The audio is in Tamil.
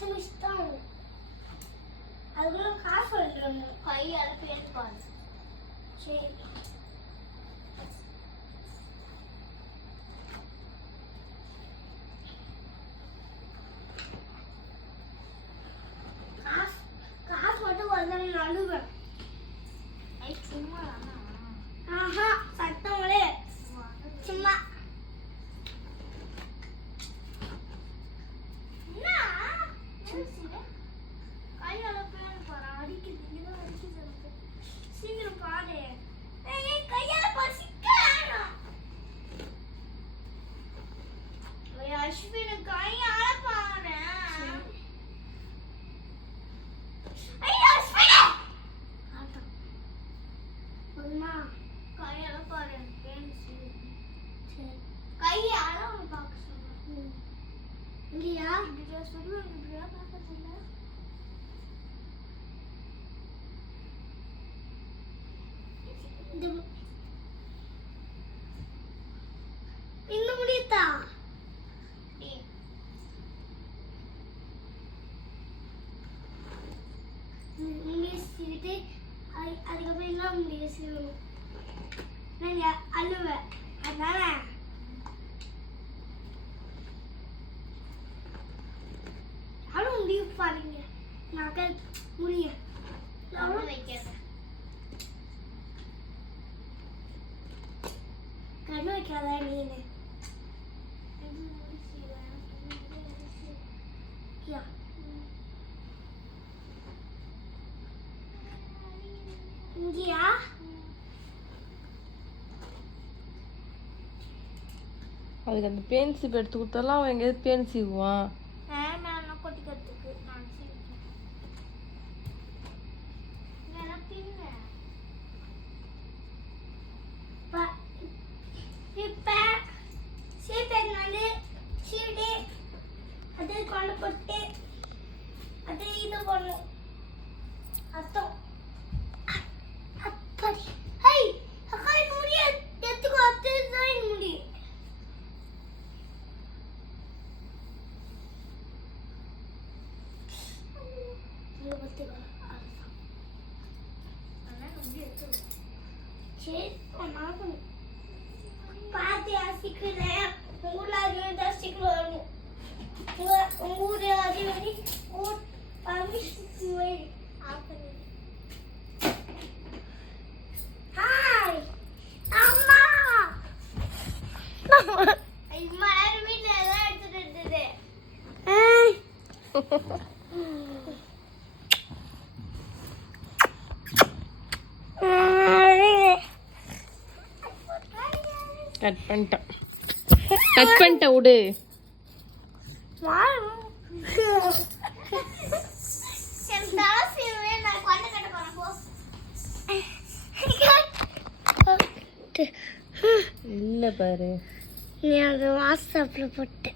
10 நிமிஷம் தான் அதுக்குள்ள காசு வந்துடும். கை அளப்பேன்னு பாரு. சரி காசு மட்டும் வந்து அழுவேன். சும்மா ஆஹா சத்தங்களே சும்மா சீக்கிரம் பாடு. கையால அஸ்வின் கையால பாரு. கையால பாரு. கையால உனக்கு பார்க்க சொல்றேன். இல்லையா இப்படி சொல்லுவாங்க. இப்படியா பார்க்க சொல்ல இந்த முடியத்தா முடிச்சுட்டு அதுக்கப்புறம் என்ன முடிச்சு நான் அழுவேன். அதனால யாரும் முடிவு பாருங்க. நான் முடிய வைக்கிறேன். கண்ணு வைக்காத நீனு. இங்கயா அதுக்கு அந்த பேன் சீப் எடுத்து கொடுத்தாலும் அவன் எங்கேயாவது பேன் சீவுவான். கொட்டிக்கிறதுக்கு நான் இப்ப சீப்பேனால சீடி அது கொண்டு போட்டு அது இது பண்ணும் அத்தம் அப்படி ஹை அக்கா முடிய எடுத்துக்கோ. அதுதான் முடி. சரி பார்த்து யாசிக்கிறேன். ஊரில் அதிகம் ஜாஸ்திக்கு வரணும். உங்கள் ஊர் அதிகம் ஊர் பர்மிஷன் ஹாய் அம்மா அம்மா வீட்டில் எல்லாம் எடுத்துட்டு இருந்தது. கட் பண்ணிட்டேன் விடு. இல்ல பாரு நீ அது வாட்ஸ்அப்ல போட்ட